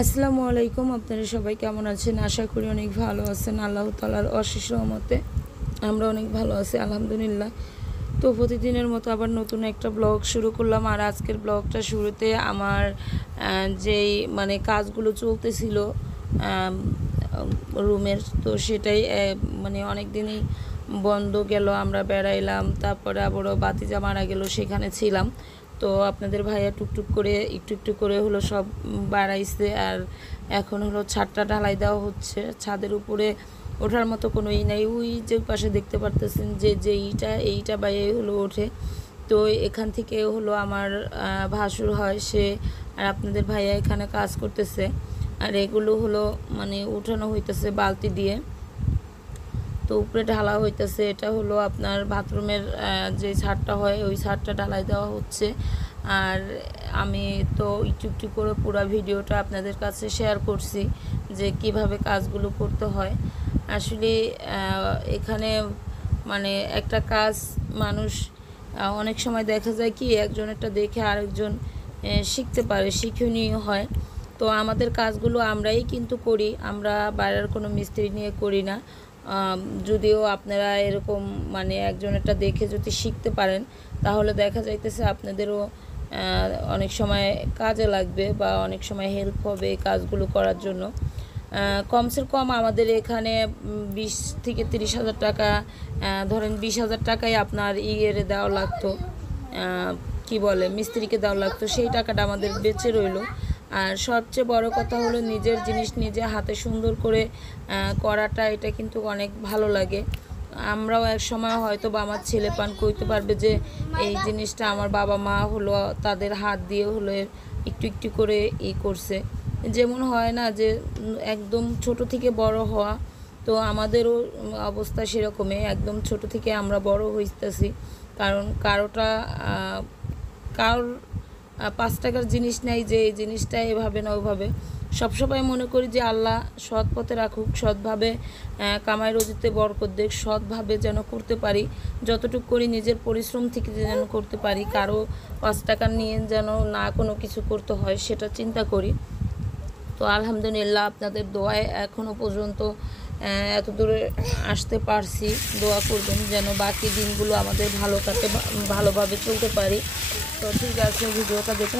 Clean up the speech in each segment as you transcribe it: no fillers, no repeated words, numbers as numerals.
আসসালামু আলাইকুম। আপনারা সবাই কেমন আছেন? আশা করি অনেক ভালো আছেন। আল্লাহ তাআলার অশেষ রহমতে আমরা অনেক ভালো আছি, আলহামদুলিল্লাহ। তো প্রতিদিনের মতো আবার নতুন একটা ব্লগ শুরু করলাম। আর আজকের ব্লগটা শুরুতে আমার যেই কাজগুলো চলতেছিল রুমের, তো সেটাই অনেক দিনই বন্ধ গেল। আমরা বেড়াইলাম, তারপরে আবারও বাতিজা মারা গেল, সেখানে ছিলাম। তো আপনাদের ভাইয়া টুকটুক করে একটু একটু করে হলো সব বাড়াইছে। আর এখন হলো ছাদটা ঢালাই দেওয়া হচ্ছে। ছাদের উপরে ওঠার মতো কোনো নাই। ওই যে পাশে দেখতে পারতেছেন যে এইটা বাইরে হলো ওঠে। তো এখান থেকে হলো আমার ভাসুর হয় সে, আর আপনাদের ভাইয়া এখানে কাজ করতেছে। আর এগুলো হলো উঠানো হইতেছে বালতি দিয়ে, তো উপরে ঢালা হইতেছে। এটা হলো আপনার বাথরুমের যে ছাদটা হয় ওই ছাদটা ঢালাই দেওয়া হচ্ছে। আর আমি তো একটু একটু করে পুরো ভিডিওটা আপনাদের কাছে শেয়ার করছি যে কিভাবে কাজগুলো করতে হয়। আসলে এখানে একটা কাজ মানুষ অনেক সময় দেখা যায় কি একজনেরটা দেখে আরেকজন শিখতে পারে, শিক্ষণীয় হয়। তো আমাদের কাজগুলো আমরাই কিন্তু করি, আমরা বাইরের কোনো মিস্ত্রি নিয়ে করি না। যদিও আপনারা এরকম একজনেরটা দেখে যদি শিখতে পারেন তাহলে দেখা যাইতেছে আপনাদেরও অনেক সময় কাজে লাগবে বা অনেক সময় হেল্প হবে এই কাজগুলো করার জন্য। কমসে কম আমাদের এখানে 20 থেকে 30,000 টাকা, ধরেন 20,000 টাকাই আপনার ইয়েরে দেওয়া লাগতো, কি বলে মিস্ত্রিকে দেওয়া লাগতো। সেই টাকাটা আমাদের বেঁচে রইল। আর সবচেয়ে বড় কথা হলো নিজের জিনিস নিজে হাতে সুন্দর করে করাটা, এটা কিন্তু অনেক ভালো লাগে। আমরাও এক সময় হয়তো বা আমার ছেলে পান কইতে পারবে যে এই জিনিসটা আমার বাবা মা হলো তাদের হাত দিয়ে হলো একটু একটু করে করছে। যেমন হয় না যে একদম ছোট থেকে বড় হওয়া, তো আমাদেরও অবস্থা সেরকমই। একদম ছোট থেকে আমরা বড় হইতেছি, কারণ কারোর 5 টাকার জিনিস নাই যে এই জিনিসটা এভাবে না ওভাবে। সবসময় মনে করি যে আল্লাহ সৎ পথে রাখুক, সৎভাবে কামাই রুজিতে বরকত দেখ, সৎভাবে যেন করতে পারি, যতটুকু করি নিজের পরিশ্রম থেকে যেন করতে পারি। কারো 5 টাকা নিয়ে যেন না কোনো কিছু করতে হয় সেটা চিন্তা করি। তো আলহামদুলিল্লাহ আপনাদের দোয়ায় এখনও পর্যন্ত এত দূরে আসতে পারছি। দোয়া করবেন যেন বাকি দিনগুলো আমাদের ভালো কাটে, ভালোভাবে চলতে পারি। তো ঠিক আছে, ভিডিওটা দেখতে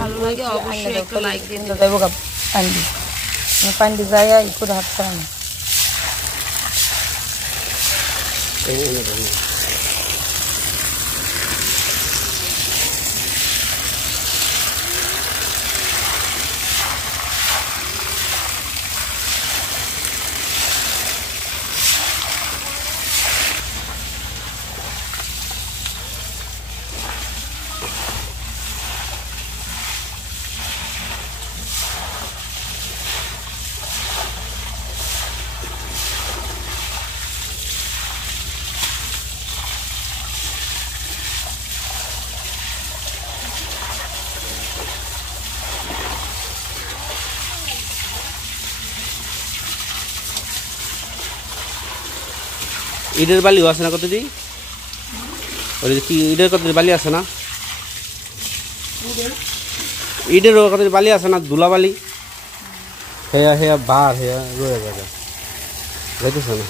ভালো লাগে অবশ্যই একটু লাইক দিয়ে পানি যায় করে হাত ছাড়ানো। ইটের বালিও আছে না কত দি? ওই কি ইটের কত বালি আছে না? ইটের কত বালি আছে না? ধুলা বালি হেয়া হেয়া বার হেয়া রয়ে যাবে, যাইতেছে না।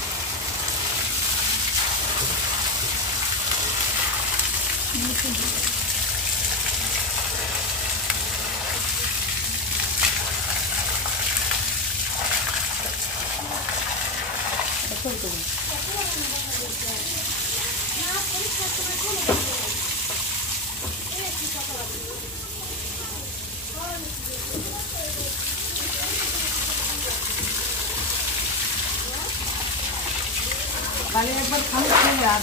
একবার খালি খেয়ে আর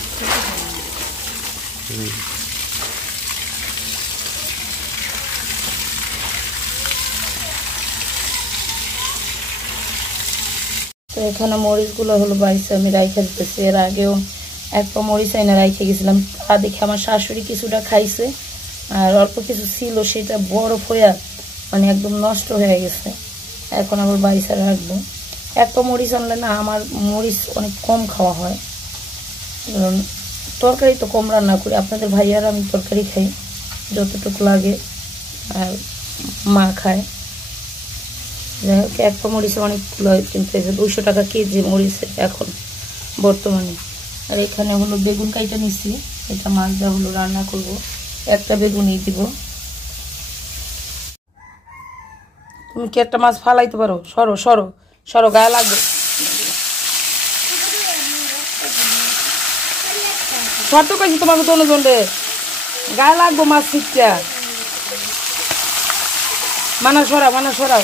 তো এখানে মরিচগুলো হলো বাইসে আমি রাইখে দিতেছি। এর আগেও এক পা মরিচ আইনা রাইখে গেছিলাম, তা দেখে আমার শাশুড়ি কিছুটা খাইছে আর অল্প কিছু ছিল সেটা বরফ হয়ে একদম নষ্ট হয়ে গেছে। এখন আবার বাইসে রাখবো। এক পা মরিচ আনলে না আমার মরিচ অনেক কম খাওয়া হয়, তরকারি তো কম রান্না করি। আপনাদের ভাইয়ার আমি তরকারি খাই যতটুকু লাগে, আর মা খায়। যাই হোক একটা মরিচে অনেকগুলো হয়, কিন্তু এই যে 200 টাকা কেজি মরিচে এখন বর্তমানে। আর এখানে হলো বেগুন কাইটা নিচ্ছি, এটা মাছ দেওয়া হলো রান্না করব, একটা বেগুনই দিব। তুমি কি একটা মাছ ফালাইতে পারো? সরো সরো সরো, গায়ে লাগবে। শর্ত কইছি তোমাকে তো অনুজন রে, গায়ে লাগবো মাছ শিখটা। মানা সরাও, মানা সরাও।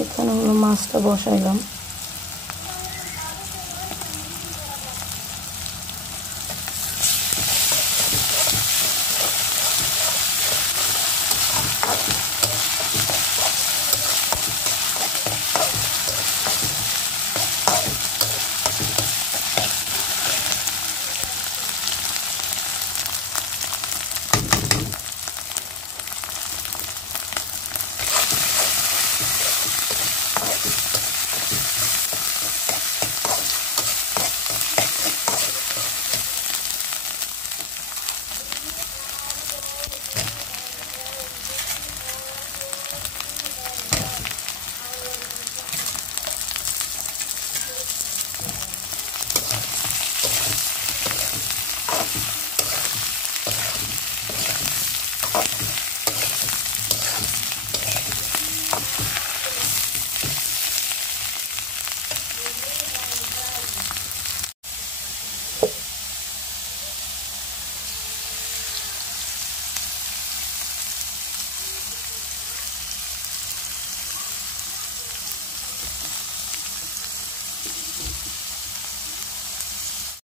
এখানে হলো মাছটা বসাইলাম।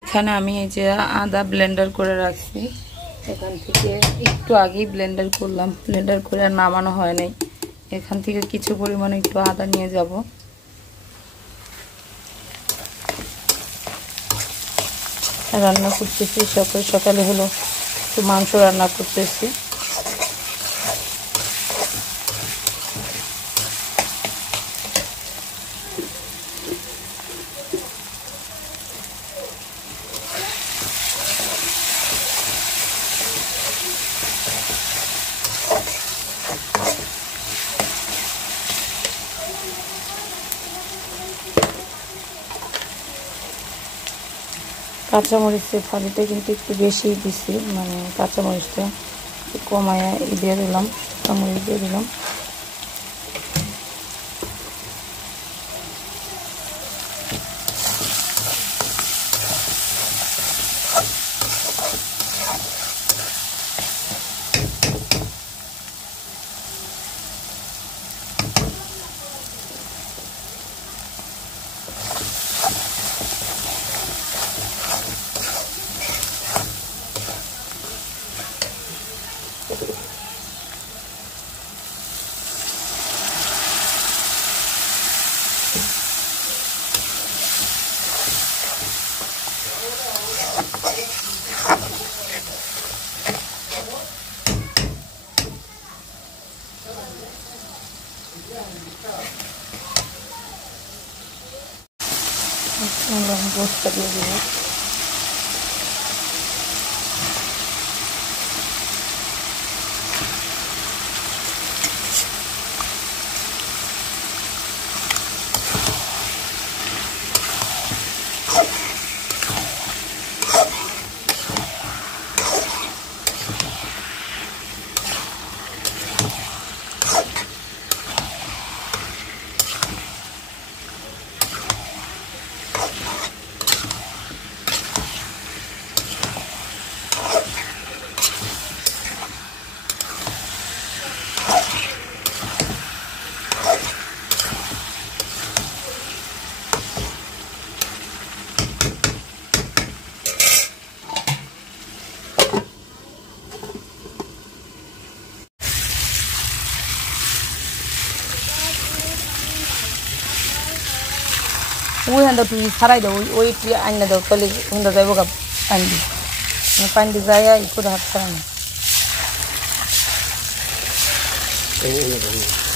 এখানে আমি এই যে আদা ব্লেন্ডার করে রাখছি, এখান থেকে একটু আগেই ব্লেন্ডার করলাম, ব্লেন্ডার করে আর নামানো হয় নাই। এখান থেকে কিছু পরিমাণে একটু আদা নিয়ে যাব। রান্না করতেছি সকাল সকালে হলো একটু মাংস রান্না করতেছি। কাঁচামরিচের ফালিটা কিন্তু একটু বেশি দিছি, মানে কাঁচামরিচটা একটু কমায় দিয়ে দিলাম, কাঁচামরিচ দিয়ে দিলাম। গোস্ত দিয়ে দেবো। ওই হ্যাঁ তুই ছাড়াই দাও ওই তুই আইনা দাও তাহলে হুন্দা যাইব গা পানি দি পানি দিয়ে যাই ই করে হাত ছাড়ানো এই